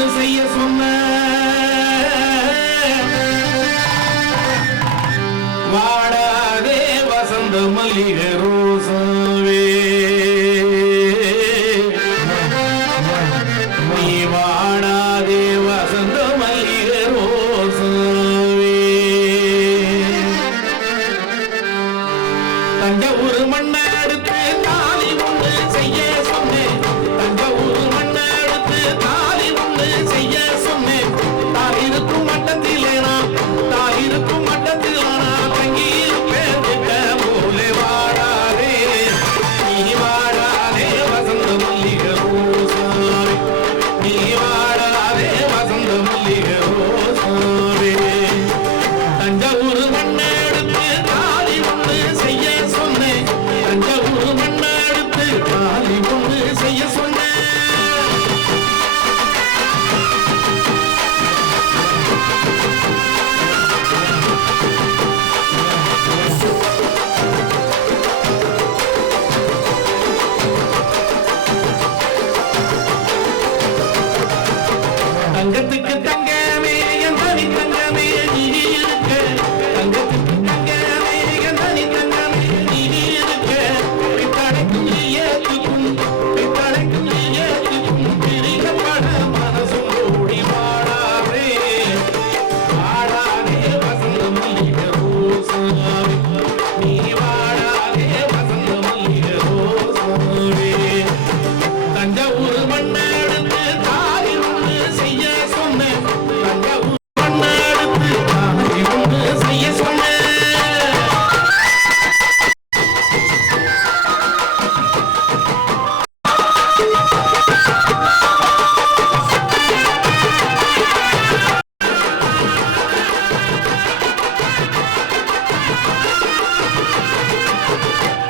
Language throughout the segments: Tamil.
ஒண்ணு செய்ய சொன்ன வாடாதே வசந்த மல்லிகை ரோசாவே நீ வாடாதே வசந்த மல்லிகை ரோசாவே தஞ்சாவூர் மண்ணை எடுத்து தாலி ஒண்ணு செய்ய சொன்னேன் தஞ்சாவூர் மண்ணை எடுத்து தாலி ஒண்ணு செய்ய சொன்னேன் தாலி இருக்கும் மட்டத்திலே நான் தாலி இருக்கும் மட்டத்தில் நான் தங்கி இருப்பேன் போலே வாடாதே நீ வாடாதே வசந்த மல்லிகை ரோசாவே நீ வாடாதே வசந்த மல்லிகை ரோசாவே தஞ்சாவூர் மண்ணை எடுத்து தாலி ஒண்ணு செய்ய சொன்னேன் தஞ்சாவூர் மண்ணை எடுத்து தாலி ஒண்ணு செய்ய சொன்னேன் தங்கத்துக்கு தங்கமே என் தனி தங்கமே நீ இருக்க தங்கத்துக்கு தங்கமே என் தனி தங்கமே நீ இருக்க பித்தளைக்கும் ஏத்துக்கும் பித்தளைக்கும் ஏத்துக்கும் பிரிக்கப்பட மனசும் ஓடி வாடாதே வாடாதே வசந்த மல்லிகை ரோசாவே நீ வாடாதே வசந்த மல்லிகை ரோசாவே தஞ்சாவூர் மண்ணை எடுத்து தாலி ஒண்ணு செய்ய சொன்னேன் தஞ்சாவூர் மண்ணை எடுத்து தாலி ஒண்ணு செய்ய சொன்னேன்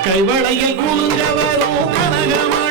கைவளையில் குலுங்க வரும் கனகமா